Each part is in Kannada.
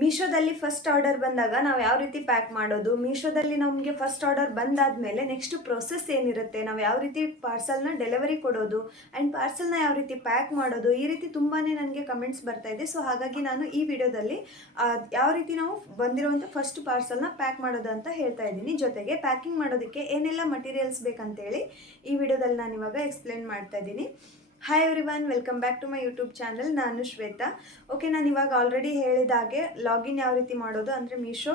ಮೀಶೋದಲ್ಲಿ ಫಸ್ಟ್ ಆರ್ಡರ್ ಬಂದಾಗ ನಾವು ಯಾವ ರೀತಿ ಪ್ಯಾಕ್ ಮಾಡೋದು, ಮೀಶೋದಲ್ಲಿ ನಮಗೆ ಫಸ್ಟ್ ಆರ್ಡರ್ ಬಂದಾದಮೇಲೆ ನೆಕ್ಸ್ಟ್ ಪ್ರೊಸೆಸ್ ಏನಿರುತ್ತೆ, ನಾವು ಯಾವ ರೀತಿ ಪಾರ್ಸಲ್ನ ಡೆಲಿವರಿ ಕೊಡೋದು ಆ್ಯಂಡ್ ಪಾರ್ಸಲ್ನ ಯಾವ ರೀತಿ ಪ್ಯಾಕ್ ಮಾಡೋದು, ಈ ರೀತಿ ತುಂಬಾ ನನಗೆ ಕಮೆಂಟ್ಸ್ ಬರ್ತಾ ಇದೆ. ಸೊ ಹಾಗಾಗಿ ನಾನು ಈ ವಿಡಿಯೋದಲ್ಲಿ ಯಾವ ರೀತಿ ನಾವು ಬಂದಿರುವಂಥ ಫಸ್ಟ್ ಪಾರ್ಸಲ್ನ ಪ್ಯಾಕ್ ಮಾಡೋದು ಅಂತ ಹೇಳ್ತಾ ಇದ್ದೀನಿ. ಜೊತೆಗೆ ಪ್ಯಾಕಿಂಗ್ ಮಾಡೋದಕ್ಕೆ ಏನೆಲ್ಲ ಮಟೀರಿಯಲ್ಸ್ ಬೇಕಂತೇಳಿ ಈ ವಿಡಿಯೋದಲ್ಲಿ ನಾನು ಇವಾಗ ಎಕ್ಸ್ಪ್ಲೇನ್ ಮಾಡ್ತಾ ಇದ್ದೀನಿ. Hi everyone, welcome back to my YouTube channel. ನಾನು ಶ್ವೇತಾ. ಓಕೆ, ನಾನು ಇವಾಗ ಆಲ್ರೆಡಿ ಹೇಳಿದಾಗೆ ಲಾಗಿನ್ ಯಾವ ರೀತಿ ಮಾಡೋದು ಅಂದರೆ ಮೀಶೋ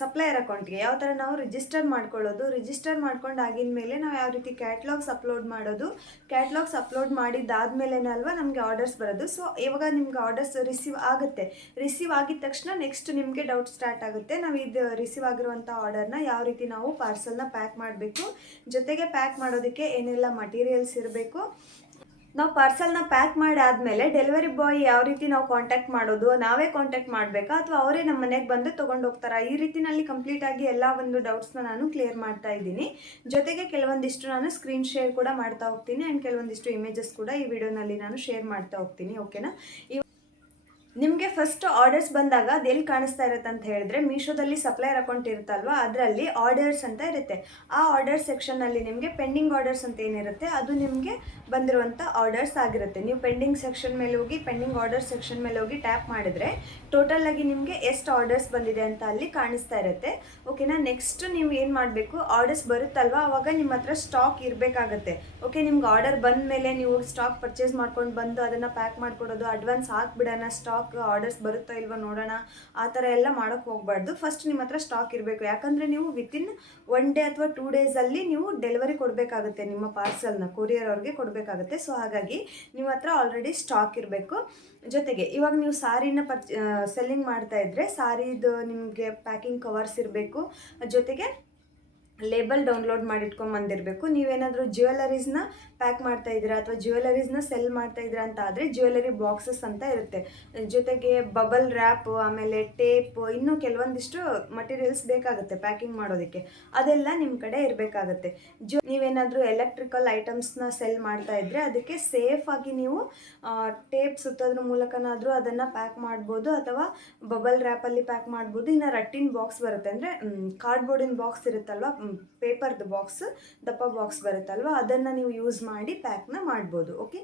ಸಪ್ಲೈಯರ್ ಅಕೌಂಟ್ಗೆ ಯಾವ ಥರ ನಾವು ರಿಜಿಸ್ಟರ್ ಮಾಡ್ಕೊಳ್ಳೋದು, ರಿಜಿಸ್ಟರ್ ಮಾಡ್ಕೊಂಡು ಆಗಿದ ಮೇಲೆ ನಾವು ಯಾವ ರೀತಿ ಕ್ಯಾಟ್ಲಾಗ್ಸ್ ಅಪ್ಲೋಡ್ ಮಾಡೋದು, ಕ್ಯಾಟ್ಲಾಗ್ಸ್ ಅಪ್ಲೋಡ್ ಮಾಡಿದ್ದಾದಮೇಲೆ ಅಲ್ವಾ ನಮಗೆ ಆರ್ಡರ್ಸ್ ಬರೋದು. ಸೊ ಇವಾಗ ನಿಮ್ಗೆ ಆರ್ಡರ್ಸ್ ರಿಸೀವ್ ಆಗುತ್ತೆ. ರಿಸೀವ್ ಆಗಿದ ತಕ್ಷಣ ನೆಕ್ಸ್ಟ್ ನಿಮಗೆ ಡೌಟ್ ಸ್ಟಾರ್ಟ್ ಆಗುತ್ತೆ, ನಾವು ಇದು ರಿಸೀವ್ ಆಗಿರುವಂಥ ಆರ್ಡರ್ನ ಯಾವ ರೀತಿ ನಾವು ಪಾರ್ಸಲ್ನ ಪ್ಯಾಕ್ ಮಾಡಬೇಕು, ಜೊತೆಗೆ ಪ್ಯಾಕ್ ಮಾಡೋದಕ್ಕೆ ಏನೆಲ್ಲ ಮಟೀರಿಯಲ್ಸ್ ಇರಬೇಕು, ನಾವು ಪಾರ್ಸಲ್ನ ಪ್ಯಾಕ್ ಮಾಡಿ ಆದಮೇಲೆ ಡೆಲಿವರಿ ಬಾಯ್ ಯಾವ ರೀತಿ ನಾವು ಕಾಂಟ್ಯಾಕ್ಟ್ ಮಾಡೋದು, ನಾವೇ ಕಾಂಟ್ಯಾಕ್ಟ್ ಮಾಡಬೇಕಾ ಅಥವಾ ಅವರೇ ನಮ್ಮ ಮನೆಗೆ ಬಂದು ತೊಗೊಂಡು ಹೋಗ್ತಾರಾ, ಈ ರೀತಿನಲ್ಲಿ ಕಂಪ್ಲೀಟಾಗಿ ಎಲ್ಲ ಒಂದು ಡೌಟ್ಸ್ನ ನಾನು ಕ್ಲಿಯರ್ ಮಾಡ್ತಾ ಇದ್ದೀನಿ. ಜೊತೆಗೆ ಕೆಲವೊಂದಿಷ್ಟು ನಾನು ಸ್ಕ್ರೀನ್ ಶೇರ್ ಕೂಡ ಮಾಡ್ತಾ ಹೋಗ್ತೀನಿ ಆ್ಯಂಡ್ ಕೆಲವೊಂದಿಷ್ಟು ಇಮೇಜಸ್ ಕೂಡ ಈ ವಿಡಿಯೋನಲ್ಲಿ ನಾನು ಶೇರ್ ಮಾಡ್ತಾ ಹೋಗ್ತೀನಿ. ಓಕೆನಾ? ನಿಮಗೆ ಫಸ್ಟ್ ಆರ್ಡರ್ಸ್ ಬಂದಾಗ ಅದು ಎಲ್ಲಿ ಕಾಣಿಸ್ತಾ ಇರುತ್ತೆ ಅಂತ ಹೇಳಿದ್ರೆ, ಮೀಶೋದಲ್ಲಿ ಸಪ್ಲೈಯರ್ ಅಕೌಂಟ್ ಇರುತ್ತಲ್ವ, ಅದರಲ್ಲಿ ಆರ್ಡರ್ಸ್ ಅಂತ ಇರುತ್ತೆ. ಆ ಆರ್ಡರ್ ಸೆಕ್ಷನಲ್ಲಿ ನಿಮಗೆ ಪೆಂಡಿಂಗ್ ಆರ್ಡರ್ಸ್ ಅಂತ ಏನಿರುತ್ತೆ ಅದು ನಿಮಗೆ ಬಂದಿರುವಂಥ ಆರ್ಡರ್ಸ್ ಆಗಿರುತ್ತೆ. ನೀವು ಪೆಂಡಿಂಗ್ ಸೆಕ್ಷನ್ ಮೇಲೆ ಹೋಗಿ ಪೆಂಡಿಂಗ್ ಆರ್ಡರ್ ಸೆಕ್ಷನ್ ಮೇಲೆ ಹೋಗಿ ಟ್ಯಾಪ್ ಮಾಡಿದರೆ ಟೋಟಲ್ ಆಗಿ ನಿಮಗೆ ಎಷ್ಟು ಆರ್ಡರ್ಸ್ ಬಂದಿದೆ ಅಂತ ಅಲ್ಲಿ ಕಾಣಿಸ್ತಾ ಇರುತ್ತೆ. ಓಕೆನಾ? ನೆಕ್ಸ್ಟ್ ನೀವು ಏನು ಮಾಡಬೇಕು, ಆರ್ಡರ್ಸ್ ಬರುತ್ತಲ್ವ ಆವಾಗ ನಿಮ್ಮ ಹತ್ರ ಸ್ಟಾಕ್ ಇರಬೇಕಾಗತ್ತೆ. ಓಕೆ, ನಿಮ್ಗೆ ಆರ್ಡರ್ ಬಂದ ಮೇಲೆ ನೀವು ಸ್ಟಾಕ್ ಪರ್ಚೇಸ್ ಮಾಡ್ಕೊಂಡು ಬಂದು ಅದನ್ನು ಪ್ಯಾಕ್ ಮಾಡಿಕೊಡೋದು, ಅಡ್ವಾನ್ಸ್ ಹಾಕ್ಬಿಡೋಣ, ಸ್ಟಾಕ್ ಆರ್ಡರ್ಸ್ ಬರುತ್ತಾ ಇಲ್ವಾ ನೋಡೋಣ, ಆ ಥರ ಎಲ್ಲ ಮಾಡೋಕ್ಕೆ ಹೋಗಬಾರ್ದು. ಫಸ್ಟ್ ನಿಮ್ಮ ಹತ್ರ ಸ್ಟಾಕ್ ಇರಬೇಕು. ಯಾಕಂದರೆ ನೀವು ವಿತಿನ್ 1 ಡೇ ಅಥವಾ 2 ಡೇಸಲ್ಲಿ ನೀವು ಡೆಲಿವರಿ ಕೊಡಬೇಕಾಗುತ್ತೆ, ನಿಮ್ಮ ಪಾರ್ಸಲ್ನ ಕೊರಿಯರ್ ಅವ್ರಿಗೆ ಕೊಡಬೇಕಾಗುತ್ತೆ. ಸೊ ಹಾಗಾಗಿ ನಿಮ್ಮ ಹತ್ರ ಆಲ್ರೆಡಿ ಸ್ಟಾಕ್ ಇರಬೇಕು. ಜೊತೆಗೆ ಇವಾಗ ನೀವು ಸಾರಿನ ಸೆಲ್ಲಿಂಗ್ ಮಾಡ್ತಾ ಇದ್ದರೆ ಸಾರಿದು ನಿಮಗೆ ಪ್ಯಾಕಿಂಗ್ ಕವರ್ಸ್ ಇರಬೇಕು. ಜೊತೆಗೆ ಲೇಬಲ್ ಡೌನ್ಲೋಡ್ ಮಾಡಿ ಇಟ್ಕೊಂಬಂದಿರಬೇಕು. ನೀವೇನಾದರೂ ಜ್ಯುವೆಲರೀಸ್ನ ಪ್ಯಾಕ್ ಮಾಡ್ತಾ ಇದ್ದೀರಾ ಅಥವಾ ಜ್ಯುವೆಲರೀಸ್ನ ಸೆಲ್ ಮಾಡ್ತಾ ಇದ್ದೀರಾ ಅಂತ ಆದರೆ ಜ್ಯುವೆಲರಿ ಬಾಕ್ಸಸ್ ಅಂತ ಇರುತ್ತೆ. ಜೊತೆಗೆ ಬಬಲ್ ರ್ಯಾಪ್, ಆಮೇಲೆ ಟೇಪ್, ಇನ್ನೂ ಕೆಲವೊಂದಿಷ್ಟು ಮಟೀರಿಯಲ್ಸ್ ಬೇಕಾಗುತ್ತೆ ಪ್ಯಾಕಿಂಗ್ ಮಾಡೋದಕ್ಕೆ. ಅದೆಲ್ಲ ನಿಮ್ಮ ಕಡೆ ಇರಬೇಕಾಗತ್ತೆ. ನೀವೇನಾದರೂ ಎಲೆಕ್ಟ್ರಿಕಲ್ ಐಟಮ್ಸ್ನ ಸೆಲ್ ಮಾಡ್ತಾ ಇದ್ದರೆ ಅದಕ್ಕೆ ಸೇಫಾಗಿ ನೀವು ಟೇಪ್ ಸುತ್ತೋದ್ರ ಮೂಲಕನಾದರೂ ಅದನ್ನು ಪ್ಯಾಕ್ ಮಾಡ್ಬೋದು ಅಥವಾ ಬಬಲ್ ರ್ಯಾಪಲ್ಲಿ ಪ್ಯಾಕ್ ಮಾಡ್ಬೋದು. ಇನ್ನು ರಟ್ಟಿನ ಬಾಕ್ಸ್ ಬರುತ್ತೆ, ಅಂದರೆ ಕಾರ್ಡ್ಬೋರ್ಡಿನ ಬಾಕ್ಸ್ ಇರುತ್ತಲ್ವ, ಪೇಪರ್ದು ಬಾಕ್ಸ್, ದಪ್ಪ ಬಾಕ್ಸ್ ಬರುತ್ತಲ್ವ, ಅದನ್ನು ನೀವು ಯೂಸ್ ಮಾಡಿ ಪ್ಯಾಕ್ನ ಮಾಡ್ಬೋದು. ಓಕೆ,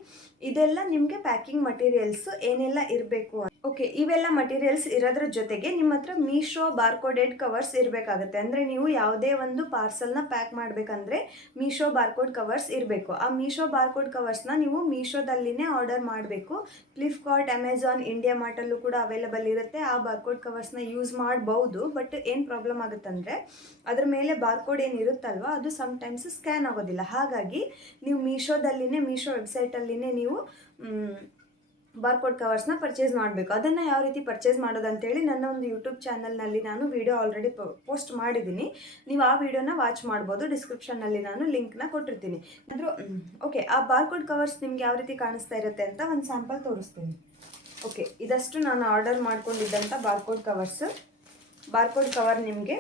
ಇದೆಲ್ಲ ನಿಮಗೆ ಪ್ಯಾಕಿಂಗ್ ಮಟೀರಿಯಲ್ಸ್ ಏನೆಲ್ಲ ಇರಬೇಕು. ಓಕೆ, ಇವೆಲ್ಲ ಮಟೀರಿಯಲ್ಸ್ ಇರೋದ್ರ ಜೊತೆಗೆ ನಿಮ್ಮ ಹತ್ರ ಮೀಶೋ ಬಾರ್ಕೋಡೆಡ್ ಕವರ್ಸ್ ಇರಬೇಕಾಗುತ್ತೆ. ಅಂದರೆ ನೀವು ಯಾವುದೇ ಒಂದು ಪಾರ್ಸಲ್ನ ಪ್ಯಾಕ್ ಮಾಡಬೇಕಂದ್ರೆ ಮೀಶೋ ಬಾರ್ಕೋಡ್ ಕವರ್ಸ್ ಇರಬೇಕು. ಆ ಮೀಶೋ ಬಾರ್ಕೋಡ್ ಕವರ್ಸ್ನ ನೀವು ಮೀಶೋದಲ್ಲಿನೇ ಆರ್ಡರ್ ಮಾಡಬೇಕು. ಫ್ಲಿಪ್ಕಾರ್ಟ್, ಅಮೆಝಾನ್, ಇಂಡಿಯಾ ಮಾರ್ಟಲ್ಲೂ ಕೂಡ ಅವೈಲೇಬಲ್ ಇರುತ್ತೆ. ಆ ಬಾರ್ಕೋಡ್ ಕವರ್ಸ್ನ ಯೂಸ್ ಮಾಡ್ಬೋದು. ಬಟ್ ಏನು ಪ್ರಾಬ್ಲಮ್ ಆಗುತ್ತಂದರೆ ಅದ್ರ ಮೇಲೆ ಬಾರ್ಕೋಡ್ ಏನಿರುತ್ತಲ್ವ ಅದು ಸಮ್ಟೈಮ್ಸ್ ಸ್ಕ್ಯಾನ್ ಆಗೋದಿಲ್ಲ. ಹಾಗಾಗಿ ನೀವು ಮೀಶೋದಲ್ಲಿನೇ, ಮೀಶೋ ವೆಬ್ಸೈಟಲ್ಲಿನೇ ನೀವು ಬಾರ್ಕೋಡ್ ಕವರ್ಸ್ನ ಪರ್ಚೇಸ್ ಮಾಡಬೇಕು. ಅದನ್ನು ಯಾವ ರೀತಿ ಪರ್ಚೇಸ್ ಮಾಡೋದಂತೇಳಿ ನನ್ನ ಒಂದು ಯೂಟ್ಯೂಬ್ ಚಾನಲ್ನಲ್ಲಿ ನಾನು ವಿಡಿಯೋ ಆಲ್ರೆಡಿ ಪೋಸ್ಟ್ ಮಾಡಿದ್ದೀನಿ. ನೀವು ಆ ವಿಡಿಯೋನ ವಾಚ್ ಮಾಡ್ಬೋದು. ಡಿಸ್ಕ್ರಿಪ್ಷನ್ನಲ್ಲಿ ನಾನು ಲಿಂಕ್ನ ಕೊಟ್ಟಿರ್ತೀನಿ. ಅಂದರೂ ಓಕೆ, ಆ ಬಾರ್ಕೋಡ್ ಕವರ್ಸ್ ನಿಮ್ಗೆ ಯಾವ ರೀತಿ ಕಾಣಿಸ್ತಾ ಇರುತ್ತೆ ಅಂತ ಒಂದು ಸ್ಯಾಂಪಲ್ ತೋರಿಸ್ತೀನಿ. ಓಕೆ, ಇದಷ್ಟು ನಾನು ಆರ್ಡರ್ ಮಾಡ್ಕೊಂಡಿದ್ದಂಥ ಬಾರ್ಕೋಡ್ ಕವರ್ಸ್. ಬಾರ್ಕೋಡ್ ಕವರ್ ನಿಮಗೆ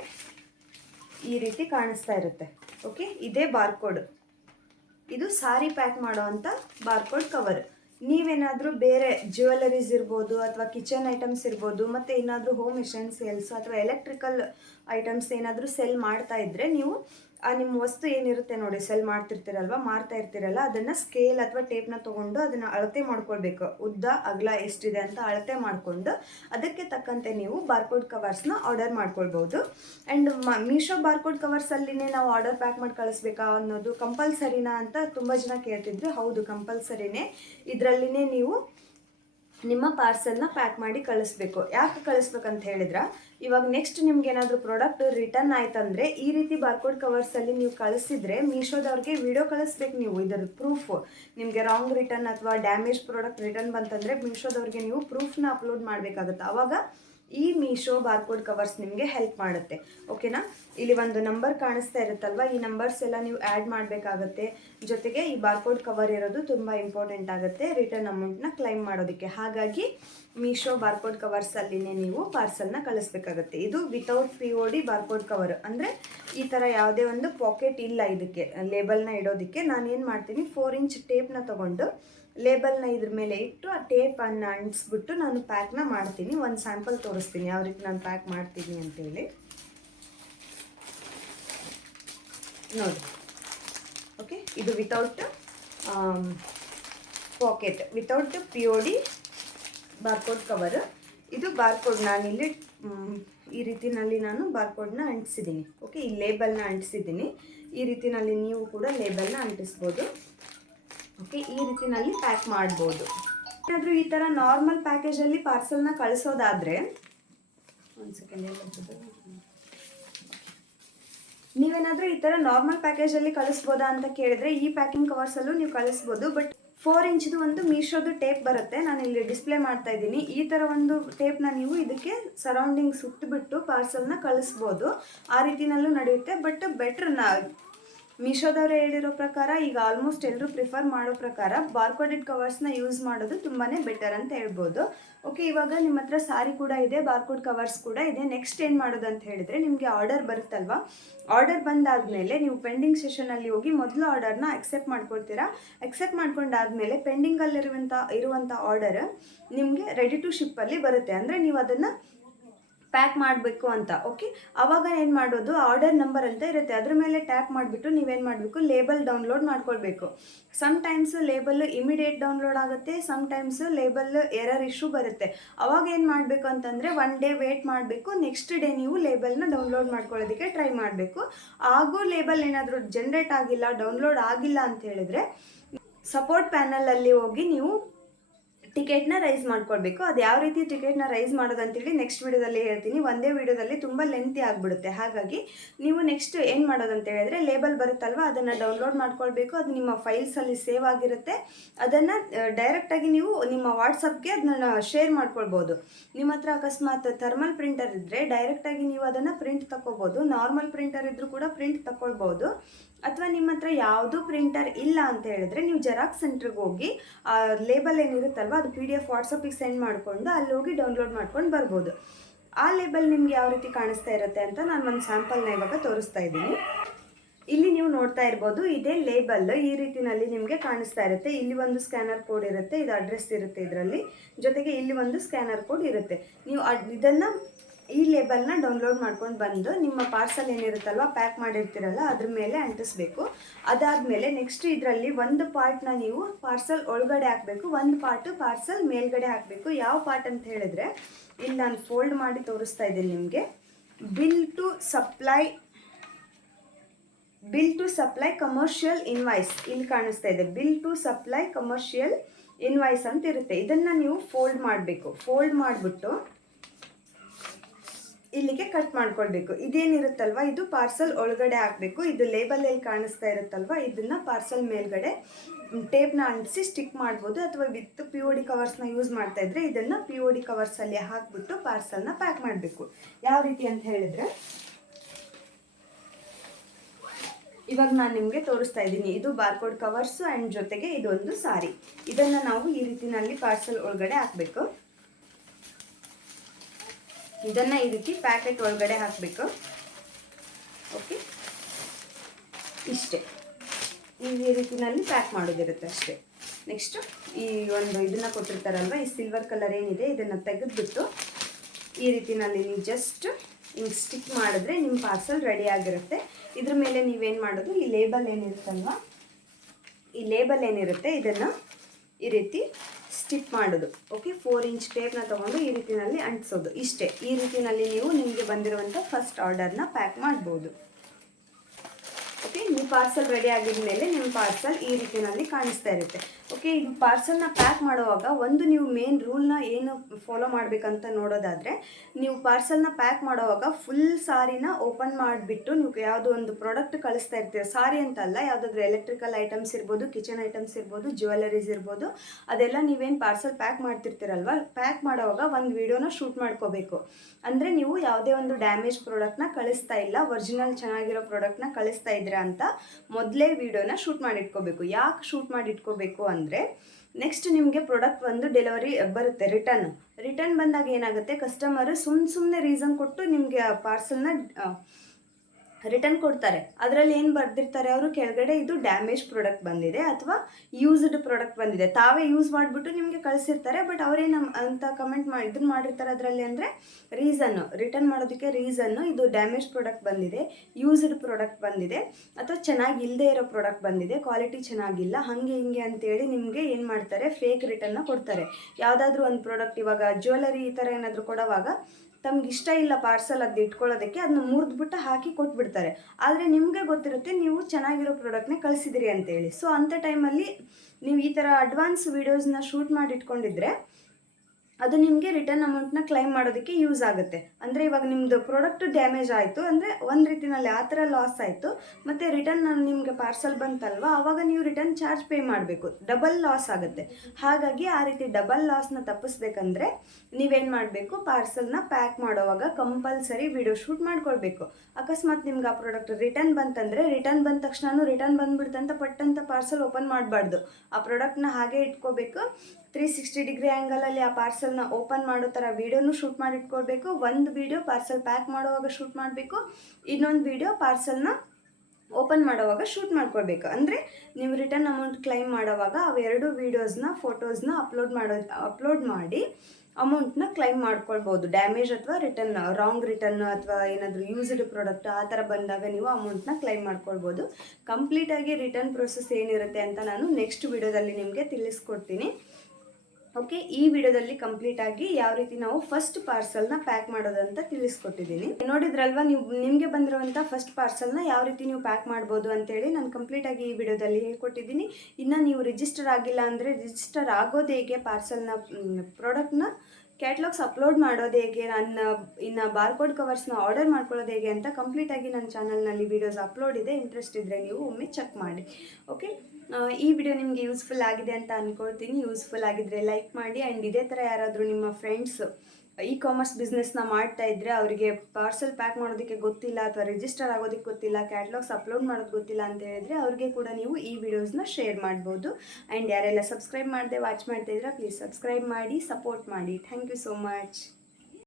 ಈ ರೀತಿ ಕಾಣಿಸ್ತಾ ಇರುತ್ತೆ. ಓಕೆ, ಇದೇ ಬಾರ್ಕೋಡ್. ಇದು ಸಾರಿ ಪ್ಯಾಕ್ ಮಾಡೋವಂಥ ಬಾರ್ಕೋಡ್ ಕವರ್. ನೀವೇನಾದರೂ ಬೇರೆ ಜ್ಯುವೆಲರೀಸ್ ಇರ್ಬೋದು ಅಥವಾ ಕಿಚನ್ ಐಟಮ್ಸ್ ಇರ್ಬೋದು, ಮತ್ತು ಏನಾದರೂ ಹೋಮ್ ಎಸೆನ್ಸಿಯಲ್ಸ್ ಅಥವಾ ಎಲೆಕ್ಟ್ರಿಕಲ್ ಐಟಮ್ಸ್ ಏನಾದರೂ ಸೆಲ್ ಮಾಡ್ತಾ ಇದ್ದರೆ ನೀವು ನಿಮ್ಮ ವಸ್ತು ಏನಿರುತ್ತೆ ನೋಡಿ, ಸೆಲ್ ಮಾರ್ತಾ ಇರ್ತೀರಲ್ಲ, ಅದನ್ನು ಸ್ಕೇಲ್ ಅಥವಾ ಟೇಪ್ನ ತೊಗೊಂಡು ಅದನ್ನು ಅಳತೆ ಮಾಡ್ಕೊಳ್ಬೇಕು. ಉದ್ದ ಅಗಲ ಎಷ್ಟಿದೆ ಅಂತ ಅಳತೆ ಮಾಡಿಕೊಂಡು ಅದಕ್ಕೆ ತಕ್ಕಂತೆ ನೀವು ಬಾರ್ಕೋಡ್ ಕವರ್ಸ್ನ ಆರ್ಡರ್ ಮಾಡ್ಕೊಳ್ಬೋದು. ಆ್ಯಂಡ್ ಮೀಶೋ ಬಾರ್ಕೋಡ್ ಕವರ್ಸಲ್ಲಿನೇ ನಾವು ಆರ್ಡರ್ ಪ್ಯಾಕ್ ಮಾಡಿ ಕಳಿಸ್ಬೇಕಾ ಅನ್ನೋದು ಕಂಪಲ್ಸರಿನಾ ಅಂತ ತುಂಬ ಜನ ಕೇಳ್ತಿದ್ರು. ಹೌದು, ಕಂಪಲ್ಸರಿನೇ. ಇದರಲ್ಲಿನೇ ನೀವು ನಿಮ್ಮ ಪಾರ್ಸಲ್ನ ಪ್ಯಾಕ್ ಮಾಡಿ ಕಳಿಸ್ಬೇಕು. ಯಾಕೆ ಕಳಿಸ್ಬೇಕಂತ ಹೇಳಿದ್ರೆ, ಇವಾಗ ನೆಕ್ಸ್ಟ್ ನಿಮ್ಗೆ ಏನಾದರೂ ಪ್ರಾಡಕ್ಟ್ ರಿಟರ್ನ್ ಆಯ್ತಂದರೆ ಈ ರೀತಿ ಬಾರ್ಕೋಡ್ ಕವರ್ಸಲ್ಲಿ ನೀವು ಕಳಿಸಿದ್ರೆ ಮೀಶೋದವ್ರಿಗೆ ವಿಡಿಯೋ ಕಳಿಸ್ಬೇಕು ನೀವು. ಇದರ ಪ್ರೂಫ್ ನಿಮಗೆ ರಾಂಗ್ ರಿಟರ್ನ್ ಅಥವಾ ಡ್ಯಾಮೇಜ್ ಪ್ರಾಡಕ್ಟ್ ರಿಟರ್ನ್ ಬಂತಂದರೆ ಮೀಶೋದವ್ರಿಗೆ ನೀವು ಪ್ರೂಫ್ನ ಅಪ್ಲೋಡ್ ಮಾಡಬೇಕಾಗುತ್ತೆ. ಆವಾಗ ಈ ಮೀಶೋ ಬಾರ್ಕೋಡ್ ಕವರ್ಸ್ ನಿಮಗೆ ಹೆಲ್ಪ್ ಮಾಡುತ್ತೆ. ಓಕೆನಾ? ಇಲ್ಲಿ ಒಂದು ನಂಬರ್ ಕಾಣಿಸ್ತಾ ಇರುತ್ತಲ್ವ, ಈ ನಂಬರ್ಸ್ ಎಲ್ಲ ನೀವು ಆ್ಯಡ್ ಮಾಡಬೇಕಾಗತ್ತೆ. ಜೊತೆಗೆ ಈ ಬಾರ್ಕೋಡ್ ಕವರ್ ಇರೋದು ತುಂಬ ಇಂಪಾರ್ಟೆಂಟ್ ಆಗುತ್ತೆ ರಿಟರ್ನ್ ಅಮೌಂಟ್ನ ಕ್ಲೈಮ್ ಮಾಡೋದಕ್ಕೆ. ಹಾಗಾಗಿ ಮೀಶೋ ಬಾರ್ಕೋಡ್ ಕವರ್ಸಲ್ಲಿನೇ ನೀವು ಪಾರ್ಸಲ್ನ ಕಳಿಸ್ಬೇಕಾಗತ್ತೆ. ಇದು ವಿತೌಟ್ POD ಬಾರ್ಕೋಡ್ ಕವರ್. ಅಂದರೆ ಈ ಥರ ಯಾವುದೇ ಒಂದು ಪಾಕೆಟ್ ಇಲ್ಲ ಇದಕ್ಕೆ ಲೇಬಲ್ನ ಇಡೋದಕ್ಕೆ. ನಾನೇನು ಮಾಡ್ತೀನಿ, 4 ಇಂಚ್ ಟೇಪ್ನ ತೊಗೊಂಡು ಲೇಬಲ್ನ ಇದ್ರ ಮೇಲೆ ಇಟ್ಟು ಆ ಟೇಪನ್ನು ಅಂಟಿಸ್ಬಿಟ್ಟು ನಾನು ಪ್ಯಾಕ್ನ ಮಾಡ್ತೀನಿ. ಒಂದು ಸ್ಯಾಂಪಲ್ ತೋರಿಸ್ತೀನಿ ಯಾವ ರೀತಿ ನಾನು ಪ್ಯಾಕ್ ಮಾಡ್ತೀನಿ ಅಂತೇಳಿ. ನೋಡಿ, ಓಕೆ, ಇದು without pocket, without POD barcode cover. ಇದು ಬಾರ್ಕೋಡ್ ನಾನಿಲ್ಲಿ ಈ ರೀತಿನಲ್ಲಿ ನಾನು ಬಾರ್ಕೋಡ್ನ ಅಂಟಿಸಿದ್ದೀನಿ. ಓಕೆ, ಈ ಲೇಬಲ್ನ ಅಂಟಿಸಿದ್ದೀನಿ. ಈ ರೀತಿನಲ್ಲಿ ನೀವು ಕೂಡ ಲೇಬಲ್ನ ಅಂಟಿಸ್ಬೋದು. ಓಕೆ, ಈ ರೀತಿನಲ್ಲಿ ಪ್ಯಾಕ್ ಮಾಡ್ಬೋದು. ಏನಾದರೂ ಈ ಥರ ನಾರ್ಮಲ್ ಪ್ಯಾಕೇಜಲ್ಲಿ ಪಾರ್ಸಲ್ನ ಕಳಿಸೋದಾದರೆ, ಒಂದು ಸೆಕೆಂಡ್, ನೀವೇನಾದರೂ ಈ ಥರ ನಾರ್ಮಲ್ ಪ್ಯಾಕೇಜಲ್ಲಿ ಕಳಿಸ್ಬೋದಾ ಅಂತ ಕೇಳಿದ್ರೆ ಈ ಪ್ಯಾಕಿಂಗ್ ಕವರ್ಸಲ್ಲೂ ನೀವು ಕಳಿಸ್ಬೋದು. ಬಟ್ 4 ಇಂಚ್ದು ಒಂದು ಮೀಶೋದು ಟೇಪ್ ಬರುತ್ತೆ, ನಾನು ಇಲ್ಲಿ ಡಿಸ್ಪ್ಲೇ ಮಾಡ್ತಾ ಇದ್ದೀನಿ. ಈ ಥರ ಒಂದು ಟೇಪ್ನ ನೀವು ಇದಕ್ಕೆ ಸರೌಂಡಿಂಗ್ ಸುತ್ತಬಿಟ್ಟು ಪಾರ್ಸಲ್ನ ಕಳಿಸ್ಬೋದು. ಆ ರೀತಿನಲ್ಲೂ ನಡೆಯುತ್ತೆ. ಬಟ್ ಬೆಟ್ರ್ ಮೀಶೋದವ್ರು ಹೇಳಿರೋ ಪ್ರಕಾರ ಈಗ ಆಲ್ಮೋಸ್ಟ್ ಎಲ್ಲರೂ ಪ್ರಿಫರ್ ಮಾಡೋ ಪ್ರಕಾರ ಬಾರ್ಕೋಡೆಡ್ ಕವರ್ಸ್ನ ಯೂಸ್ ಮಾಡೋದು ತುಂಬಾ ಬೆಟರ್ ಅಂತ ಹೇಳ್ಬೋದು. ಓಕೆ, ಇವಾಗ ನಿಮ್ಮ ಹತ್ರ ಸಾರಿ ಕೂಡ ಇದೆ, ಬಾರ್ಕೋಡ್ ಕವರ್ಸ್ ಕೂಡ ಇದೆ. ನೆಕ್ಸ್ಟ್ ಏನು ಮಾಡೋದು ಅಂತ ಹೇಳಿದರೆ, ನಿಮಗೆ ಆರ್ಡರ್ ಬರುತ್ತಲ್ವ, ಆರ್ಡರ್ ಬಂದಾದಮೇಲೆ ನೀವು ಪೆಂಡಿಂಗ್ ಸೆಷನಲ್ಲಿ ಹೋಗಿ ಮೊದಲು ಆರ್ಡರ್ನ ಅಕ್ಸೆಪ್ಟ್ ಮಾಡ್ಕೊಳ್ತೀರಾ. ಅಕ್ಸೆಪ್ಟ್ ಮಾಡ್ಕೊಂಡಾದಮೇಲೆ ಇರುವಂಥ ಆರ್ಡರ್ ನಿಮಗೆ ರೆಡಿ ಟು ಶಿಪ್ಪಲ್ಲಿ ಬರುತ್ತೆ. ಅಂದರೆ ನೀವು ಅದನ್ನು ಪ್ಯಾಕ್ ಮಾಡಬೇಕು ಅಂತ. ಓಕೆ, ಆವಾಗ ಏನು ಮಾಡೋದು, ಆರ್ಡರ್ ನಂಬರ್ ಅಂತ ಇರುತ್ತೆ, ಅದ್ರ ಮೇಲೆ ಟ್ಯಾಪ್ ಮಾಡಿಬಿಟ್ಟು ನೀವೇನು ಮಾಡಬೇಕು, ಲೇಬಲ್ ಡೌನ್ಲೋಡ್ ಮಾಡ್ಕೊಳ್ಬೇಕು. ಸಮ್ಟೈಮ್ಸ್ ಲೇಬಲ್ ಇಮಿಡಿಯೇಟ್ ಡೌನ್ಲೋಡ್ ಆಗುತ್ತೆ, ಸಮ್ಟೈಮ್ಸ್ ಲೇಬಲ್ ಎರರ್ ಇಶ್ಯೂ ಬರುತ್ತೆ. ಅವಾಗ ಏನು ಮಾಡಬೇಕು ಅಂತಂದರೆ 1 ಡೇ ವೇಟ್ ಮಾಡಬೇಕು. ನೆಕ್ಸ್ಟ್ ಡೇ ನೀವು ಲೇಬಲ್ನ ಡೌನ್ಲೋಡ್ ಮಾಡ್ಕೊಳ್ಳೋದಕ್ಕೆ ಟ್ರೈ ಮಾಡಬೇಕು. ಹಾಗೂ ಲೇಬಲ್ ಏನಾದರೂ ಜನ್ರೇಟ್ ಆಗಿಲ್ಲ, ಡೌನ್ಲೋಡ್ ಆಗಿಲ್ಲ ಅಂತ ಹೇಳಿದ್ರೆ ಸಪೋರ್ಟ್ ಪ್ಯಾನಲಲ್ಲಿ ಹೋಗಿ ನೀವು ಟಿಕೆಟ್ನ ರೈಸ್ ಮಾಡ್ಕೊಳ್ಬೇಕು. ಅದು ಯಾವ ರೀತಿ ಟಿಕೆಟ್ನ ರೈಸ್ ಮಾಡೋದು ಅಂತೇಳಿ ನೆಕ್ಸ್ಟ್ ವಿಡಿಯೋದಲ್ಲಿ ಹೇಳ್ತೀನಿ. ಒಂದೇ ವಿಡಿಯೋದಲ್ಲಿ ತುಂಬ ಲೆಂತಿ ಆಗಿಬಿಡುತ್ತೆ. ಹಾಗಾಗಿ ನೀವು ನೆಕ್ಸ್ಟ್ ಏನು ಮಾಡೋದು ಅಂತ ಹೇಳಿದ್ರೆ, ಲೇಬಲ್ ಬರುತ್ತಲ್ವ, ಅದನ್ನು ಡೌನ್ಲೋಡ್ ಮಾಡ್ಕೊಳ್ಬೇಕು. ಅದು ನಿಮ್ಮ ಫೈಲ್ಸಲ್ಲಿ ಸೇವ್ ಆಗಿರುತ್ತೆ. ಅದನ್ನು ಡೈರೆಕ್ಟಾಗಿ ನೀವು ನಿಮ್ಮ ವಾಟ್ಸಪ್ಗೆ ಅದನ್ನ ಶೇರ್ ಮಾಡ್ಕೊಳ್ಬೋದು. ನಿಮ್ಮ ಹತ್ರ ಅಕಸ್ಮಾತ್ ಥರ್ಮಲ್ ಪ್ರಿಂಟರ್ ಇದ್ದರೆ ಡೈರೆಕ್ಟಾಗಿ ನೀವು ಅದನ್ನು ಪ್ರಿಂಟ್ ತಗೋಬೋದು. ನಾರ್ಮಲ್ ಪ್ರಿಂಟರ್ ಇದ್ದರೂ ಕೂಡ ಪ್ರಿಂಟ್ ತಗೊಳ್ಬೋದು. ಅಥವಾ ನಿಮ್ಮ ಹತ್ರ ಯಾವುದೂ ಪ್ರಿಂಟರ್ ಇಲ್ಲ ಅಂತ ಹೇಳಿದ್ರೆ ನೀವು ಜೆರಾಕ್ಸ್ ಸೆಂಟ್ರಿಗೆ ಹೋಗಿ ಆ ಲೇಬಲ್ ಏನಿರುತ್ತಲ್ವ ಅದು PDF ವಾಟ್ಸಪ್ಪಿಗೆ ಸೆಂಡ್ ಮಾಡಿಕೊಂಡು ಅಲ್ಲಿ ಹೋಗಿ ಡೌನ್ಲೋಡ್ ಮಾಡ್ಕೊಂಡು ಬರ್ಬೋದು. ಆ ಲೇಬಲ್ ನಿಮ್ಗೆ ಯಾವ ರೀತಿ ಕಾಣಿಸ್ತಾ ಇರುತ್ತೆ ಅಂತ ನಾನು ಒಂದು ಸ್ಯಾಂಪಲ್ನ ಇವಾಗ ತೋರಿಸ್ತಾ ಇದ್ದೀನಿ. ಇಲ್ಲಿ ನೀವು ನೋಡ್ತಾ ಇರ್ಬೋದು, ಇದೇ ಲೇಬಲ್ ಈ ರೀತಿನಲ್ಲಿ ನಿಮಗೆ ಕಾಣಿಸ್ತಾ ಇರುತ್ತೆ. ಇಲ್ಲಿ ಒಂದು ಸ್ಕ್ಯಾನರ್ ಕೋಡ್ ಇರುತ್ತೆ, ಇದು ಅಡ್ರೆಸ್ ಇರುತ್ತೆ ಇದರಲ್ಲಿ, ಜೊತೆಗೆ ಇಲ್ಲಿ ಒಂದು ಸ್ಕ್ಯಾನರ್ ಕೋಡ್ ಇರುತ್ತೆ. ನೀವು ಇದನ್ನು ಈ ಲೇಬಲ್ನ ಡೌನ್ಲೋಡ್ ಮಾಡ್ಕೊಂಡು ಬಂದು ನಿಮ್ಮ ಪಾರ್ಸಲ್ ಏನಿರುತ್ತಲ್ವ ಪ್ಯಾಕ್ ಮಾಡಿರ್ತೀರಲ್ಲ ಅದ್ರ ಮೇಲೆ ಅಂಟಿಸ್ಬೇಕು. ಅದಾದಮೇಲೆ ನೆಕ್ಸ್ಟ್ ಇದರಲ್ಲಿ ಒಂದು ಪಾರ್ಟ್ನ ನೀವು ಪಾರ್ಸಲ್ ಒಳಗಡೆ ಹಾಕಬೇಕು, ಒಂದು ಪಾರ್ಟು ಪಾರ್ಸಲ್ ಮೇಲ್ಗಡೆ ಹಾಕಬೇಕು. ಯಾವ ಪಾರ್ಟ್ ಅಂತ ಹೇಳಿದ್ರೆ ಇಲ್ಲಿ ನಾನು ಫೋಲ್ಡ್ ಮಾಡಿ ತೋರಿಸ್ತಾ ಇದ್ದೀನಿ ನಿಮಗೆ. Bill to supply commercial invoice ಇಲ್ಲಿ ಕಾಣಿಸ್ತಾ ಇದೆ. Bill to supply commercial invoice ಅಂತ ಇರುತ್ತೆ. ಇದನ್ನು ನೀವು ಫೋಲ್ಡ್ ಮಾಡಬೇಕು. ಫೋಲ್ಡ್ ಮಾಡಿಬಿಟ್ಟು ಇಲ್ಲಿಗೆ ಕಟ್ ಮಾಡ್ಕೊಳ್ಬೇಕು. ಇದೇನಿರುತ್ತಲ್ವ ಇದು ಪಾರ್ಸಲ್ ಒಳಗಡೆ ಹಾಕಬೇಕು. ಇದು ಲೇಬಲ್ ಎಲ್ಲಿ ಕಾಣಿಸ್ತಾ ಇರುತ್ತಲ್ವ ಇದನ್ನು ಪಾರ್ಸಲ್ ಮೇಲ್ಗಡೆ ಟೇಪ್ನ ಅಂಟಿಸಿ ಸ್ಟಿಕ್ ಮಾಡ್ಬೋದು. ಅಥವಾ ವಿತ್ POD ಕವರ್ಸ್ನ ಯೂಸ್ ಮಾಡ್ತಾ ಇದ್ರೆ ಇದನ್ನು POD ಕವರ್ಸಲ್ಲಿ ಹಾಕ್ಬಿಟ್ಟು ಪಾರ್ಸಲ್ನ ಪ್ಯಾಕ್ ಮಾಡಬೇಕು. ಯಾವ ರೀತಿ ಅಂತ ಹೇಳಿದ್ರೆ ಇವಾಗ ನಾನು ನಿಮಗೆ ತೋರಿಸ್ತಾ ಇದ್ದೀನಿ. ಇದು ಬಾರ್ಕೋಡ್ ಕವರ್ಸು ಆ್ಯಂಡ್ ಜೊತೆಗೆ ಇದೊಂದು ಸಾರಿ. ಇದನ್ನು ನಾವು ಈ ರೀತಿನಲ್ಲಿ ಪಾರ್ಸಲ್ ಒಳಗಡೆ ಹಾಕಬೇಕು. ಇದನ್ನು ಈ ರೀತಿ ಪ್ಯಾಕೆಟ್ ಒಳಗಡೆ ಹಾಕಬೇಕು. ಓಕೆ, ಇಷ್ಟೇ, ಈ ರೀತಿನಲ್ಲಿ ಪ್ಯಾಕ್ ಮಾಡೋದಿರುತ್ತೆ ಅಷ್ಟೇ. ನೆಕ್ಸ್ಟು ಈ ಒಂದು ಇದನ್ನು ಕೊಟ್ಟಿರ್ತಾರಲ್ವ, ಈ ಸಿಲ್ವರ್ ಕಲರ್ ಏನಿದೆ ಇದನ್ನು ತೆಗೆದುಬಿಟ್ಟು ಈ ರೀತಿನಲ್ಲಿ ನೀವು ಜಸ್ಟ್ ಹಿಂಗೆ ಸ್ಟಿಕ್ ಮಾಡಿದ್ರೆ ನಿಮ್ಮ ಪಾರ್ಸಲ್ ರೆಡಿ ಆಗಿರುತ್ತೆ. ಇದ್ರ ಮೇಲೆ ನೀವೇನು ಮಾಡೋದು, ಈ ಲೇಬಲ್ ಏನಿರುತ್ತೆ ಇದನ್ನು ಈ ರೀತಿ ಸ್ಟಿಕ್ ಮಾಡೋದು. ಓಕೆ, 4 ಇಂಚ್ ಟೇಪ್ನ ತೊಗೊಂಡು ಈ ರೀತಿನಲ್ಲಿ ಅಂಟಿಸೋದು. ಇಷ್ಟೇ, ಈ ರೀತಿನಲ್ಲಿ ನೀವು ನಿಮಗೆ ಬಂದಿರುವಂಥ ಫಸ್ಟ್ ಆರ್ಡರ್ನ ಪ್ಯಾಕ್ ಮಾಡ್ಬೋದು. ಓಕೆ, ನೀವು ಪಾರ್ಸಲ್ ರೆಡಿ ಆಗಿದ ಮೇಲೆ ನಿಮ್ಮ ಪಾರ್ಸಲ್ ಈ ರೀತಿನಲ್ಲಿ ಕಾಣಿಸ್ತಾ ಇರುತ್ತೆ. ಓಕೆ, ಇದು ಪಾರ್ಸಲ್ನ ಪ್ಯಾಕ್ ಮಾಡುವಾಗ ಒಂದು ನೀವು ಮೇನ್ ರೂಲ್ನ ಏನು ಫಾಲೋ ಮಾಡಬೇಕಂತ ನೋಡೋದಾದರೆ, ನೀವು ಪಾರ್ಸಲ್ನ ಪ್ಯಾಕ್ ಮಾಡುವಾಗ ಫುಲ್ ಸಾರಿನ ಓಪನ್ ಮಾಡಿಬಿಟ್ಟು ನೀವು ಯಾವುದೋ ಒಂದು ಪ್ರಾಡಕ್ಟ್ ಕಳಿಸ್ತಾ ಇರ್ತೀರ. ಸಾರಿ ಅಂತಲ್ಲ, ಯಾವುದಾದ್ರೂ ಎಲೆಕ್ಟ್ರಿಕಲ್ ಐಟಮ್ಸ್ ಇರ್ಬೋದು, ಕಿಚನ್ ಐಟಮ್ಸ್ ಇರ್ಬೋದು, ಜ್ಯುವೆಲರೀಸ್ ಇರ್ಬೋದು, ಅದೆಲ್ಲ ನೀವೇನು ಪಾರ್ಸಲ್ ಪ್ಯಾಕ್ ಮಾಡ್ತಿರ್ತೀರಲ್ವ, ಪ್ಯಾಕ್ ಮಾಡುವಾಗ ಒಂದು ವಿಡಿಯೋನ ಶೂಟ್ ಮಾಡ್ಕೋಬೇಕು. ಅಂದರೆ ನೀವು ಯಾವುದೇ ಒಂದು ಡ್ಯಾಮೇಜ್ ಪ್ರಾಡಕ್ಟ್ನ ಕಳಿಸ್ತಾ ಇಲ್ಲ, ಒರಿಜಿನಲ್ ಚೆನ್ನಾಗಿರೋ ಪ್ರಾಡಕ್ಟ್ನ ಕಳಿಸ್ತಾ ಇದ್ದೀರಾ ಅಂತ ಮೊದಲೇ ವಿಡಿಯೋನ ಶೂಟ್ ಮಾಡಿಟ್ಕೋಬೇಕು. ಯಾಕೆ ಶೂಟ್ ಮಾಡಿಟ್ಕೋಬೇಕು ಅಂದರೆ, ನೆಕ್ಸ್ಟ್ ನಿಮಗೆ ಪ್ರಾಡಕ್ಟ್ ಒಂದು ಡೆಲಿವರಿ ಬರುತ್ತೆ, ರಿಟರ್ನ್ ಬಂದಾಗ ಏನಾಗುತ್ತೆ, ಕಸ್ಟಮರು ಸುಮ್ಮನೆ ರೀಸನ್ ಕೊಟ್ಟು ನಿಮಗೆ ಪಾರ್ಸಲ್ನ ರಿಟರ್ನ್ ಕೊಡ್ತಾರೆ. ಅದರಲ್ಲಿ ಏನು ಬರೆದಿರ್ತಾರೆ ಅವರು ಕೆಳಗಡೆ, ಇದು ಡ್ಯಾಮೇಜ್ ಪ್ರಾಡಕ್ಟ್ ಬಂದಿದೆ ಅಥವಾ ಯೂಸ್ಡ್ ಪ್ರಾಡಕ್ಟ್ ಬಂದಿದೆ. ತಾವೇ ಯೂಸ್ ಮಾಡಿಬಿಟ್ಟು ನಿಮಗೆ ಕಳಿಸಿರ್ತಾರೆ. ಬಟ್ ಅವರೇನು ಅಂತ ಕಮೆಂಟ್ ಮಾಡಿ ಇದನ್ನು ಮಾಡಿರ್ತಾರೆ ಅದರಲ್ಲಿ ಅಂದರೆ ರೀಸನ್ನು, ರಿಟರ್ನ್ ಮಾಡೋದಕ್ಕೆ ರೀಸನ್ನು, ಇದು ಡ್ಯಾಮೇಜ್ ಪ್ರಾಡಕ್ಟ್ ಬಂದಿದೆ, ಯೂಸ್ಡ್ ಪ್ರಾಡಕ್ಟ್ ಬಂದಿದೆ, ಅಥವಾ ಚೆನ್ನಾಗಿ ಇಲ್ಲದೆ ಇರೋ ಪ್ರಾಡಕ್ಟ್ ಬಂದಿದೆ, ಕ್ವಾಲಿಟಿ ಚೆನ್ನಾಗಿಲ್ಲ, ಹಾಗೆ ಹಿಂಗೆ ಅಂತೇಳಿ ನಿಮಗೆ ಏನು ಮಾಡ್ತಾರೆ, ಫೇಕ್ ರಿಟರ್ನ್ನ ಕೊಡ್ತಾರೆ. ಯಾವುದಾದ್ರೂ ಒಂದು ಪ್ರಾಡಕ್ಟ್, ಇವಾಗ ಜ್ಯುವೆಲರಿ ಈ ಥರ ಏನಾದರೂ ಕೊಡೋವಾಗ ತಮ್ಗೆ ಇಷ್ಟ ಇಲ್ಲ ಪಾರ್ಸಲ್ ಅದು ಇಟ್ಕೊಳ್ಳೋದಕ್ಕೆ, ಅದನ್ನ ಮುರಿದ್ಬಿಟ್ಟು ಹಾಕಿ ಕೊಟ್ಬಿಡ್ತಾರೆ. ಆದರೆ ನಿಮಗೆ ಗೊತ್ತಿರುತ್ತೆ ನೀವು ಚೆನ್ನಾಗಿರೋ ಪ್ರಾಡಕ್ಟ್ನೇ ಕಳಿಸಿದಿರಿ ಅಂತೇಳಿ. ಸೊ ಅಂಥ ಟೈಮಲ್ಲಿ ನೀವು ಈ ಥರ ಅಡ್ವಾನ್ಸ್ ವೀಡಿಯೋಸ್ನ ಶೂಟ್ ಮಾಡಿ ಇಟ್ಕೊಂಡಿದ್ರೆ ಅದು ನಿಮಗೆ ರಿಟರ್ನ್ ಅಮೌಂಟ್ನ ಕ್ಲೈಮ್ ಮಾಡೋದಕ್ಕೆ ಯೂಸ್ ಆಗುತ್ತೆ. ಅಂದರೆ ಇವಾಗ ನಿಮ್ಮದು ಪ್ರಾಡಕ್ಟ್ ಡ್ಯಾಮೇಜ್ ಆಯಿತು ಅಂದರೆ ಒಂದು ರೀತಿಯಲ್ಲಿ ಆ ಥರ ಲಾಸ್ ಆಯಿತು, ಮತ್ತು ರಿಟರ್ನ್ ನಿಮಗೆ ಪಾರ್ಸಲ್ ಬಂತಲ್ವ, ಆವಾಗ ನೀವು ರಿಟರ್ನ್ ಚಾರ್ಜ್ ಪೇ ಮಾಡಬೇಕು, ಡಬಲ್ ಲಾಸ್ ಆಗುತ್ತೆ. ಹಾಗಾಗಿ ಆ ರೀತಿ ಡಬಲ್ ಲಾಸ್ನ ತಪ್ಪಿಸ್ಬೇಕಂದ್ರೆ ನೀವೇನು ಮಾಡಬೇಕು, ಪಾರ್ಸಲ್ನ ಪ್ಯಾಕ್ ಮಾಡೋವಾಗ ಕಂಪಲ್ಸರಿ ವಿಡಿಯೋ ಶೂಟ್ ಮಾಡ್ಕೊಳ್ಬೇಕು. ಅಕಸ್ಮಾತ್ ನಿಮ್ಗೆ ಆ ಪ್ರಾಡಕ್ಟ್ ರಿಟರ್ನ್ ಬಂತಂದರೆ ರಿಟರ್ನ್ ಬಂದ ತಕ್ಷಣ ರಿಟರ್ನ್ ಬಂದುಬಿಡ್ತಂತ ಪಟ್ಟಂತ ಪಾರ್ಸಲ್ ಓಪನ್ ಮಾಡಬಾರ್ದು. ಆ ಪ್ರಾಡಕ್ಟ್ನ ಹಾಗೆ ಇಟ್ಕೋಬೇಕು. 360 ಡಿಗ್ರಿ ಆ್ಯಂಗಲಲ್ಲಿ ಆ ಪಾರ್ಸಲ್ನ ಓಪನ್ ಮಾಡೋ ಥರ ವೀಡಿಯೋನು ಶೂಟ್ ಮಾಡಿ ಇಟ್ಕೊಳ್ಬೇಕು. ಒಂದು ವೀಡಿಯೋ ಪಾರ್ಸಲ್ ಪ್ಯಾಕ್ ಮಾಡುವಾಗ ಶೂಟ್ ಮಾಡಬೇಕು, ಇನ್ನೊಂದು ವೀಡಿಯೋ ಪಾರ್ಸಲ್ನ ಓಪನ್ ಮಾಡೋವಾಗ ಶೂಟ್ ಮಾಡ್ಕೊಳ್ಬೇಕು. ಅಂದರೆ ನೀವು ರಿಟರ್ನ್ ಅಮೌಂಟ್ ಕ್ಲೈಮ್ ಮಾಡೋವಾಗ ಅವೆರಡು ವೀಡಿಯೋಸ್ನ ಫೋಟೋಸ್ನ ಅಪ್ಲೋಡ್ ಮಾಡಿ ಅಮೌಂಟ್ನ ಕ್ಲೈಮ್ ಮಾಡ್ಕೊಳ್ಬೋದು. ಡ್ಯಾಮೇಜ್ ಅಥವಾ ರಿಟರ್ನ್, ರಾಂಗ್ ರಿಟರ್ನ್ ಅಥವಾ ಏನಾದರೂ ಯೂಸ್ಡ್ ಪ್ರಾಡಕ್ಟ್ ಆ ಥರ ಬಂದಾಗ ನೀವು ಅಮೌಂಟ್ನ ಕ್ಲೈಮ್ ಮಾಡ್ಕೊಳ್ಬೋದು. ಕಂಪ್ಲೀಟಾಗಿ ರಿಟರ್ನ್ ಪ್ರೊಸೆಸ್ ಏನಿರುತ್ತೆ ಅಂತ ನಾನು ನೆಕ್ಸ್ಟ್ ವಿಡಿಯೋದಲ್ಲಿ ನಿಮಗೆ ತಿಳಿಸ್ಕೊಡ್ತೀನಿ. ಓಕೆ, ಈ ವಿಡಿಯೋದಲ್ಲಿ ಕಂಪ್ಲೀಟಾಗಿ ಯಾವ ರೀತಿ ನಾವು ಫಸ್ಟ್ ಪಾರ್ಸಲ್ನ ಪ್ಯಾಕ್ ಮಾಡೋದಂತ ತಿಳಿಸ್ಕೊಟ್ಟಿದ್ದೀನಿ. ನೋಡಿದ್ರಲ್ವಾ, ನಿಮಗೆ ಬಂದಿರುವಂಥ ಫಸ್ಟ್ ಪಾರ್ಸಲ್ನ ಯಾವ ರೀತಿ ನೀವು ಪ್ಯಾಕ್ ಮಾಡ್ಬೋದು ಅಂತೇಳಿ ನಾನು ಕಂಪ್ಲೀಟಾಗಿ ಈ ವಿಡಿಯೋದಲ್ಲಿ ಹೇಳ್ಕೊಟ್ಟಿದ್ದೀನಿ. ಇನ್ನು ನೀವು ರಿಜಿಸ್ಟರ್ ಆಗಿಲ್ಲ ಅಂದರೆ ರಿಜಿಸ್ಟರ್ ಆಗೋದು ಹೇಗೆ, ಪಾರ್ಸಲ್ನ ಪ್ರಾಡಕ್ಟ್ನ ಕ್ಯಾಟ್ಲಾಗ್ಸ್ ಅಪ್ಲೋಡ್ ಮಾಡೋದು ಹೇಗೆ, ಇನ್ನು ಬಾರ್ಕೋಡ್ ಕವರ್ಸ್ನ ಆರ್ಡರ್ ಮಾಡ್ಕೊಳ್ಳೋದು ಹೇಗೆ ಅಂತ ಕಂಪ್ಲೀಟಾಗಿ ನನ್ನ ಚಾನಲ್ನಲ್ಲಿ ವೀಡಿಯೋಸ್ ಅಪ್ಲೋಡ್ ಇದೆ. ಇಂಟ್ರೆಸ್ಟ್ ಇದ್ದರೆ ನೀವು ಒಮ್ಮೆ ಚೆಕ್ ಮಾಡಿ. ಓಕೆ, ಈ ವಿಡಿಯೋ ನಿಮಗೆ ಯೂಸ್ಫುಲ್ ಆಗಿದೆ ಅಂತ ಅಂದ್ಕೊಳ್ತೀನಿ. ಯೂಸ್ಫುಲ್ ಆಗಿದ್ದರೆ ಲೈಕ್ ಮಾಡಿ. ಆ್ಯಂಡ್ ಇದೇ ಥರ ಯಾರಾದರೂ ನಿಮ್ಮ ಫ್ರೆಂಡ್ಸ್ ಕಾಮರ್ಸ್ ಬಿಸ್ನೆಸ್ನ ಮಾಡ್ತಾ ಇದ್ದರೆ, ಅವರಿಗೆ ಪಾರ್ಸಲ್ ಪ್ಯಾಕ್ ಮಾಡೋದಕ್ಕೆ ಗೊತ್ತಿಲ್ಲ ಅಥವಾ ರಿಜಿಸ್ಟರ್ ಆಗೋದಕ್ಕೆ ಗೊತ್ತಿಲ್ಲ, ಕ್ಯಾಟ್ಲಾಗ್ಸ್ ಅಪ್ಲೋಡ್ ಮಾಡೋದು ಗೊತ್ತಿಲ್ಲ ಅಂತ ಹೇಳಿದರೆ ಅವ್ರಿಗೆ ಕೂಡ ನೀವು ಈ ವಿಡಿಯೋಸ್ನ ಶೇರ್ ಮಾಡ್ಬೋದು. ಆ್ಯಂಡ್ ಯಾರೆಲ್ಲ ಸಬ್ಸ್ಕ್ರೈಬ್ ಮಾಡದೆ ವಾಚ್ ಮಾಡ್ತಾ ಇದ್ರೆ ಪ್ಲೀಸ್ ಸಬ್ಸ್ಕ್ರೈಬ್ ಮಾಡಿ, ಸಪೋರ್ಟ್ ಮಾಡಿ. Thank you so much.